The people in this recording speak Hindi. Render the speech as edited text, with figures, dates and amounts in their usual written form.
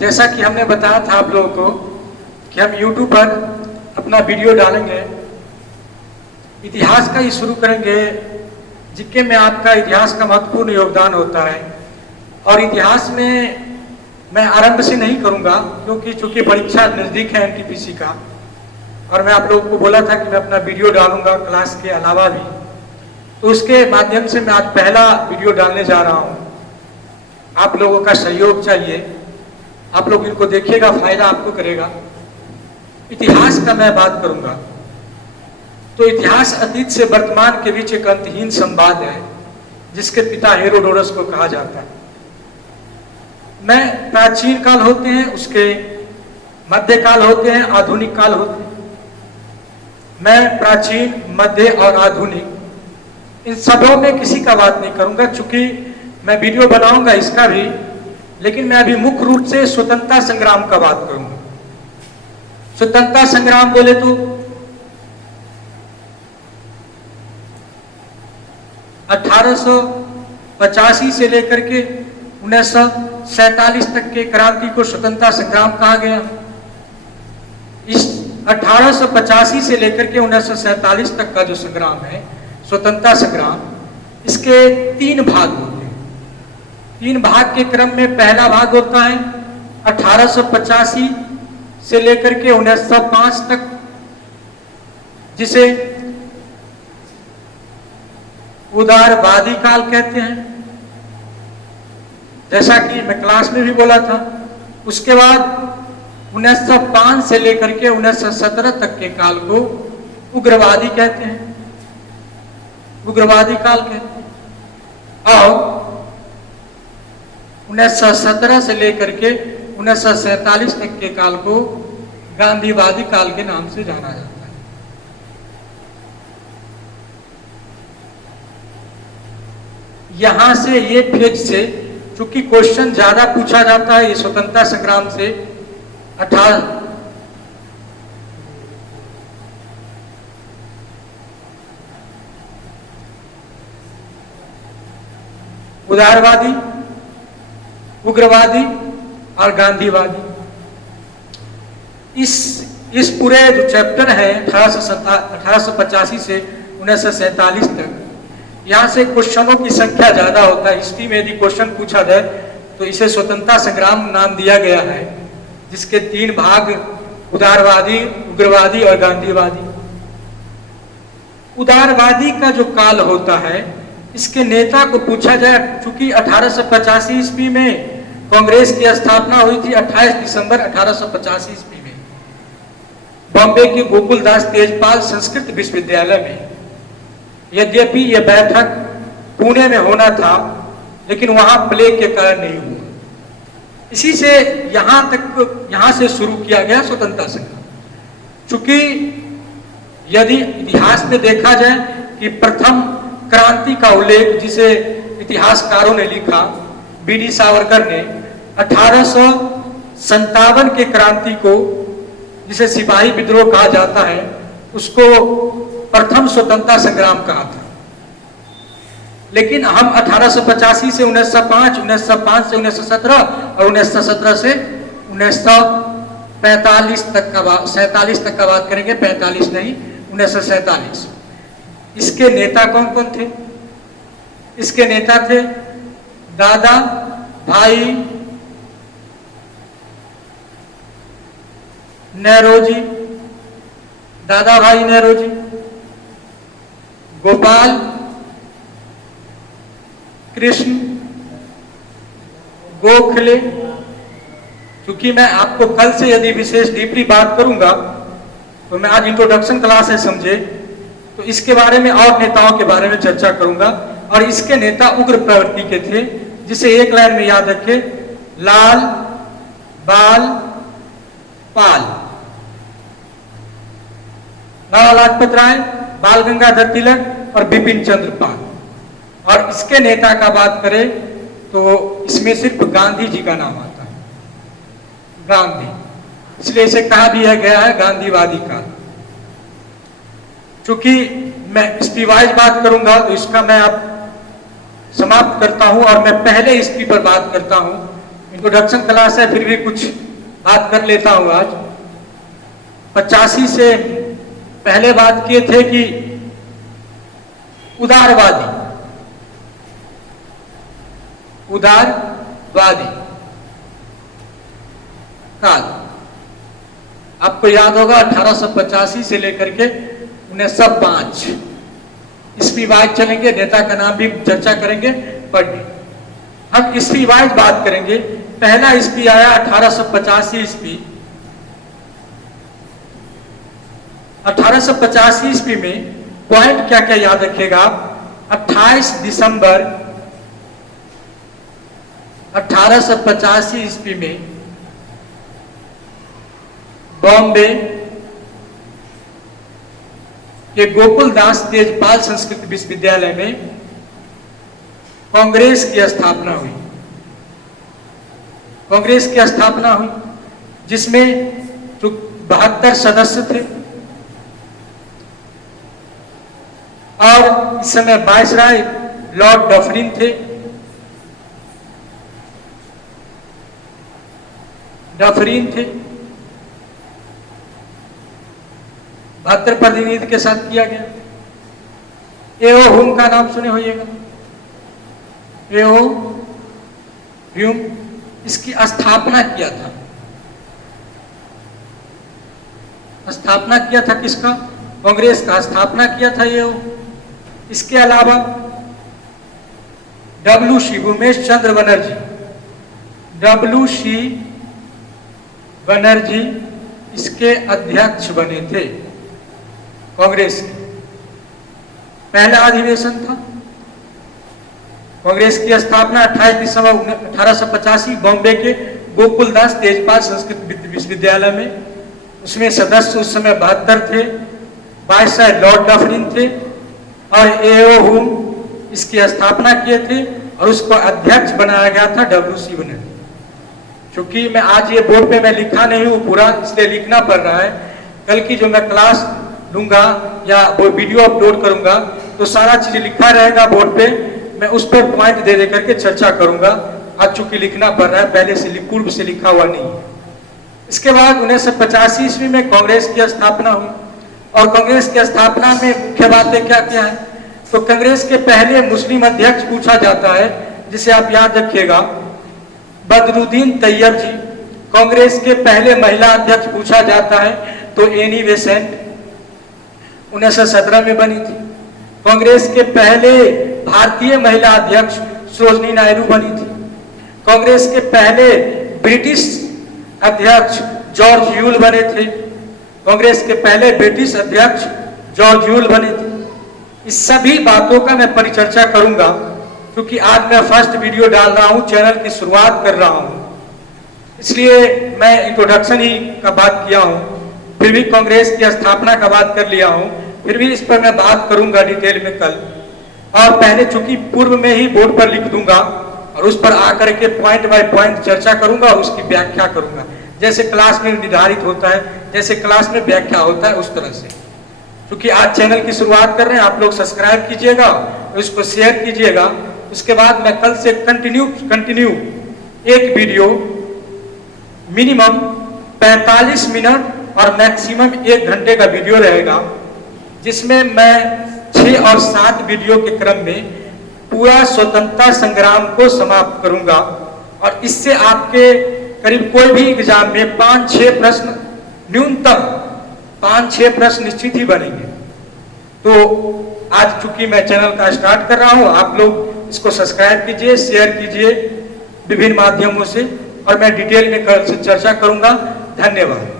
जैसा कि हमने बताया था आप लोगों को कि हम YouTube पर अपना वीडियो डालेंगे, इतिहास का ही शुरू करेंगे, जिसके में आपका इतिहास का महत्वपूर्ण योगदान होता है। और इतिहास में मैं आरंभ से नहीं करूंगा क्योंकि चूंकि परीक्षा नज़दीक है NTPC का, और मैं आप लोगों को बोला था कि मैं अपना वीडियो डालूंगा क्लास के अलावा भी, तो उसके माध्यम से मैं आज पहला वीडियो डालने जा रहा हूं। आप लोगों का सहयोग चाहिए, आप लोग इनको देखिएगा, फायदा आपको करेगा। इतिहास का मैं बात करूंगा। तो इतिहास अतीत से वर्तमान के बीच एक अंतहीन संवाद है, जिसके पिता हेरोडोटस को कहा जाता है। मैं प्राचीन काल होते हैं, उसके मध्यकाल होते हैं, आधुनिक काल होते हैं। मैं प्राचीन, मध्य और आधुनिक इन सबों में किसी का बात नहीं करूंगा, चूंकि मैं वीडियो बनाऊंगा इसका भी, लेकिन मैं अभी मुख्य रूप से स्वतंत्रता संग्राम का बात करूंगा। स्वतंत्रता संग्राम बोले तो 1885 से लेकर के 1947 तक के क्रांति को स्वतंत्रता संग्राम कहा गया। इस 1885 से लेकर के 1947 तक का जो संग्राम है, स्वतंत्रता संग्राम, इसके 3 भाग होते हैं। 3 भाग के क्रम में पहला भाग होता है 1885 से लेकर के 1905 तक, जिसे उदारवादी काल कहते हैं, जैसा कि मैं क्लास में भी बोला था। उसके बाद 1905 से लेकर के 1917 तक के काल को उग्रवादी कहते हैं, उग्रवादी काल कहते हैं। और 1917 से लेकर के 1947 तक के काल को गांधीवादी काल के नाम से जाना जाता है। यहां से ये फेज से, चूंकि क्वेश्चन ज्यादा पूछा जाता है ये स्वतंत्रता संग्राम से, उदारवादी, उग्रवादी और गांधीवादी। इस पूरे जो चैप्टर है 1885 से 1947 तक, यहाँ से क्वेश्चनों की संख्या ज्यादा होता है। हिस्ट्री में यदि क्वेश्चन पूछा जाए तो इसे स्वतंत्रता संग्राम नाम दिया गया है, जिसके 3 भाग उदारवादी, उग्रवादी और गांधीवादी। उदारवादी का जो काल होता है, इसके नेता को पूछा जाए, चूंकि 1885 ईस्वी में कांग्रेस की स्थापना हुई थी 28 दिसंबर 1885 ईस्वी में बॉम्बे के गोकुलदास तेजपाल संस्कृत विश्वविद्यालय में। यद्यपि यह बैठक पुणे में होना था, लेकिन वहां प्लेग के कारण नहीं हुआ। इसी से यहां से शुरू किया गया स्वतंत्रता संग्राम। चूंकि यदि इतिहास में देखा जाए कि प्रथम क्रांति का उल्लेख, जिसे इतिहासकारों ने लिखा, BD सावरकर ने 1857 के क्रांति को, जिसे सिपाही विद्रोह कहा जाता है, उसको प्रथम स्वतंत्रता संग्राम कहा था। लेकिन हम 1885 से 1905, 1905 से 1917 और 1917 से 1945 तक का 47 तक का बात करेंगे, 45 नहीं, 1947। इसके नेता कौन कौन थे? इसके नेता थे दादा भाई नेहरूजी, दादा भाई नेहरूजी, गोपाल कृष्ण गोखले। क्योंकि मैं आपको कल से यदि विशेष डीपली बात करूंगा, तो मैं आज इंट्रोडक्शन क्लास है समझे, तो इसके बारे में और नेताओं के बारे में चर्चा करूंगा। और इसके नेता उग्र प्रवृत्ति के थे, जिसे एक लाइन में याद रखे, लाल बाल पाल। लाला लाजपत राय, बाल गंगाधर तिलक और बिपिन चंद्र पाल। और इसके नेता का बात करें तो इसमें सिर्फ गांधी जी का नाम आता है, गांधी, इसलिए इसे कहा भी गया है गांधीवादी काल। चूंकि मैं हिस्ट्री वाइज बात करूंगा तो इसका मैं अब समाप्त करता हूं, और मैं पहले हिस्ट्री पर बात करता हूं इंट्रोडक्शन क्लास है, फिर भी कुछ बात कर लेता हूं आज। 85 से पहले बात किए थे कि उदारवादी काल, आपको याद होगा 1885 से लेकर के 1905 ईस्वी वाइज चलेंगे। नेता का नाम भी चर्चा करेंगे, पढ़िए। हम ईस्वी वाइज बात करेंगे। पहला ईस्वी आया 1885 ईस्वी। 1885 ईस्वी में पॉइंट क्या क्या याद रखिएगा आप। 28 दिसंबर 1885 ईस्वी में बॉम्बे के गोकुलदास तेजपाल संस्कृत विश्वविद्यालय में कांग्रेस की स्थापना हुई। कांग्रेस की स्थापना हुई जिसमें 72 सदस्य थे और इस समय वायसराय लॉर्ड डफरिन थे। थे 72 प्रतिनिधि के साथ किया गया। एओ ह्यूम का नाम सुने होइएगा। एओ ह्यूम इसकी स्थापना किया था। स्थापना किया था किसका? कांग्रेस का स्थापना किया था ये। इसके अलावा WC उमेश चंद्र बनर्जी, WC बनर्जी इसके अध्यक्ष बने थे कांग्रेस के। पहला अधिवेशन था। कांग्रेस की स्थापना 28 दिसंबर 1885 बॉम्बे के गोकुलदास तेजपाल संस्कृत विश्वविद्यालय में। उसमें सदस्य उस समय 72 थे। वायसराय लॉर्ड डफरिन थे और एओ ह्यूम इसकी स्थापना किए थे और उसको अध्यक्ष बनाया गया था WC बनर्जी। क्योंकि मैं आज ये बोर्ड पे मैं लिखा नहीं हूँ पूरा, इसलिए लिखना पड़ रहा है। कल की जो मैं क्लास लूंगा या वो वीडियो अपलोड करूंगा तो सारा चीज लिखा रहेगा बोर्ड पे। मैं उस पर पॉइंट दे करके चर्चा करूंगा। आज चूंकि लिखना पड़ रहा है, पहले से पूर्व से लिखा हुआ नहीं है। इसके बाद 1985 ईस्वी में कांग्रेस की स्थापना हुई और कांग्रेस की स्थापना में मुख्य बातें क्या क्या है तो कांग्रेस के पहले मुस्लिम अध्यक्ष पूछा जाता है, जिसे आप याद रखिएगा, बदरुद्दीन तैयब जी। कांग्रेस के पहले महिला अध्यक्ष पूछा जाता है तो एनी बेसेंट 1917 में बनी थी। कांग्रेस के पहले भारतीय महिला अध्यक्ष सरोजिनी नायडू बनी थी। कांग्रेस के पहले ब्रिटिश अध्यक्ष जॉर्ज यूल बने थे। कांग्रेस के पहले ब्रिटिश अध्यक्ष जॉर्ज यूल बने थे। इस सभी बातों का मैं परिचर्चा करूंगा क्योंकि आज मैं फर्स्ट वीडियो डाल रहा हूं, चैनल की शुरुआत कर रहा हूं, इसलिए मैं इंट्रोडक्शन ही का बात किया हूं। फिर भी कांग्रेस की स्थापना का बात कर लिया हूं, फिर भी इस पर मैं बात करूंगा डिटेल में कल। और पहले चूंकि पूर्व में ही बोर्ड पर लिख दूंगा और उस पर आकर के पॉइंट बाय पॉइंट चर्चा करूंगा और उसकी व्याख्या करूंगा, जैसे क्लास में निर्धारित होता है, जैसे क्लास में व्याख्या होता है उस तरह से। क्योंकि आज चैनल की शुरुआत कर रहे हैं, आप लोग सब्सक्राइब कीजिएगा और इसको शेयर कीजिएगा। उसके बाद मैं कल से कंटिन्यू एक वीडियो मिनिमम 45 मिनट और मैक्सिमम 1 घंटे का वीडियो रहेगा, जिसमें मैं 6 और 7 वीडियो के क्रम में पूरा स्वतंत्रता संग्राम को समाप्त करूंगा। और इससे आपके करीब कोई भी एग्जाम में 5-6 प्रश्न, न्यूनतम 5-6 प्रश्न निश्चित ही बनेंगे। तो आज चूंकि मैं चैनल का स्टार्ट कर रहा हूं, आप लोग इसको सब्सक्राइब कीजिए, शेयर कीजिए विभिन्न माध्यमों से, और मैं डिटेल में कल से चर्चा करूंगा। धन्यवाद।